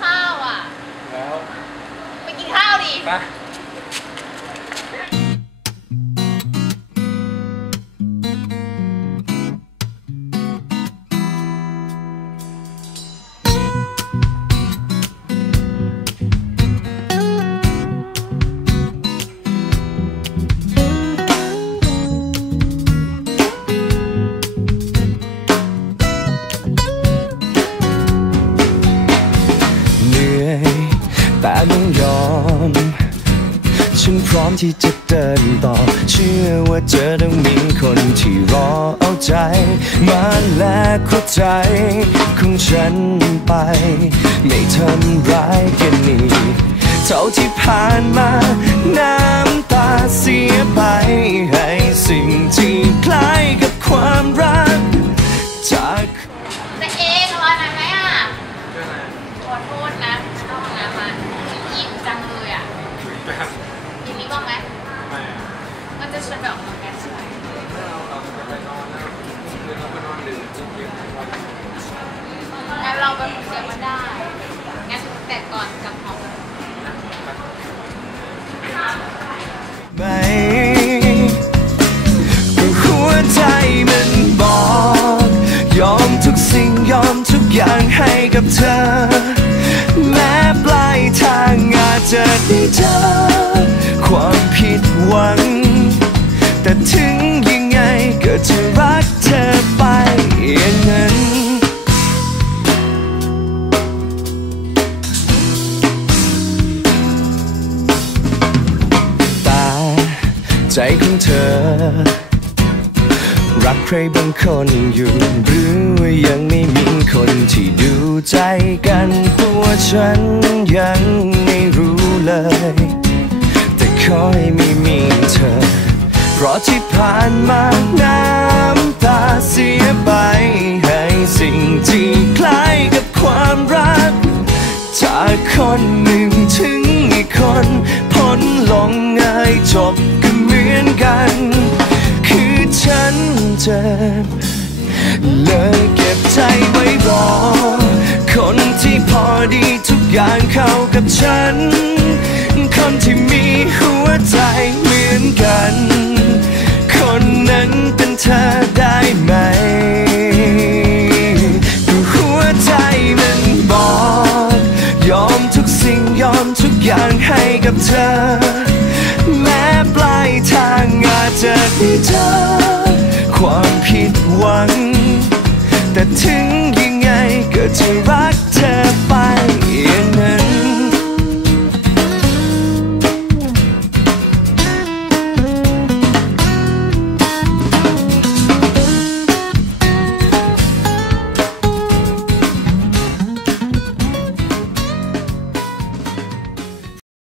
ข้าวอะ แล้ว ไปกินข้าวดิ ไป ต่ต้องยอม ฉันพร้อมที่จะเดินต่อ เชื่อว่าเจอต้องมีคนที่รอเอาใจ มาแลกหัวใจของฉันไป ไม่ทำร้ายกันนี่เท่าที่ผ่านมาน้ำ กินนี้บ้างไหมก็จะชวนไปออกกำลังกายใช่ไหมงั้นเราไปคุยกันมาได้ งั้นแต่ก่อนกลับหอไหมหัวใจมันบอก ยอมทุกสิ่งยอมทุกอย่างให้กับเธอ แม้ปลายทางอาจจะได้เจอ แต่ถึงยังไงก็จะรักเธอไปอย่างนั้นแต่ใจของเธอ รักใครบางคนอยู่หรือว่ายังไม่มีคนที่ดูใจกันตัวฉันยังไม่รู้เลย ราะที่ผ่านมาน้ำตาเสียไป ให้สิ่งที่คล้ายกับความรัก จากคนหนึ่งถึงอีกคนพ้นลงง่ายจบก็เหมือนกัน คือฉันเจ็บเลยเก็บใจไว้รอ คนที่พอดีทุกอย่างเข้ากับฉันคน สิ่งยอมทุกอย่างให้กับเธอ แม้ปลายทางอาจจะได้เจอความผิดหวัง แต่ถึงยังไงก็จะรักเธอ